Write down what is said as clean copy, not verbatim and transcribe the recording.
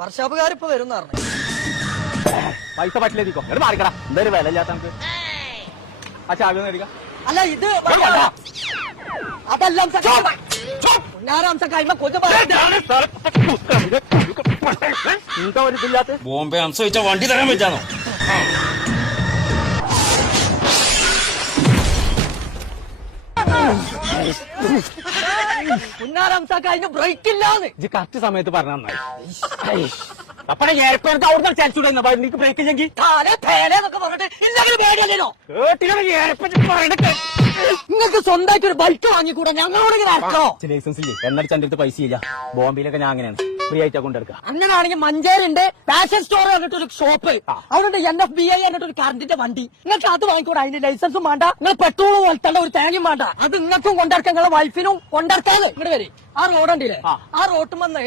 വർഷാപ്പുകാരിപ്പോ വരുന്ന പറഞ്ഞു. പൈസ പറ്റില്ലേക്കോ എന്നിട്ട് മാറിക്കടാ. എന്തായാലും വില ഇല്ലാത്ത നമുക്ക് ആ ചാവി മേടിക്കാം. അല്ല ഇത് അതല്ല എന്താ ഒരു ഇതില്ലാത്ത ബോംബെ അംശ വെച്ചാൽ വണ്ടി തരാൻ പറ്റാന്നോ? പുന്നാരംസക്ക അതിന് ബ്രേക്ക് ഇല്ലാന്ന് ഇത് കറക്റ്റ് സമയത്ത് പറഞ്ഞ നന്നായി. അപ്പഴേ ഏർപ്പെടുത്ത് അവിടുന്ന് ചാൻസ് ഉണ്ടായിരുന്നു എനിക്ക് ബ്രേക്ക് ഇല്ലെങ്കിൽ പറഞ്ഞിട്ട് ഇല്ലെങ്കിൽ പേടിയല്ലോ. പറയണേ നിങ്ങൾക്ക് സ്വന്തമായിട്ട് ഒരു ബൈക്ക് വാങ്ങിക്കൂടെ? ഞങ്ങളോട് ഇറക്കോ? ലൈസൻസ് ഇല്ലേ എന്നടിച്ച് എന്റെ അടുത്ത് പൈസ ഇല്ല. ബോംബെയിലൊക്കെ ഞാൻ അങ്ങനെയാണ് ഫ്രീ ആയിട്ടാ കൊണ്ടെടുക്കുക. അങ്ങനെയാണെങ്കിൽ മഞ്ചേരിന്റെ ഫാഷൻ സ്റ്റോർ പറഞ്ഞിട്ടൊരു ഷോപ്പ്, അവിടെ NFBI പറഞ്ഞിട്ടൊരു കറണ്ടിന്റെ വണ്ടി. നിങ്ങൾക്ക് അത് വാങ്ങിക്കൂടെ? അതിന് ലൈസൻസും വേണ്ട, നിങ്ങൾ പെട്രോൾ വളർത്തേണ്ട ഒരു തേങ്ങയും വേണ്ട. അത് നിങ്ങൾക്കും കൊണ്ടിറക്കാം, നിങ്ങളെ വൈഫിനും കൊണ്ടിറക്കാതെ. ഇങ്ങോട്ട് വരെ ആ റോഡുണ്ടല്ലേ, ആ റോട്ടുമെന്ന്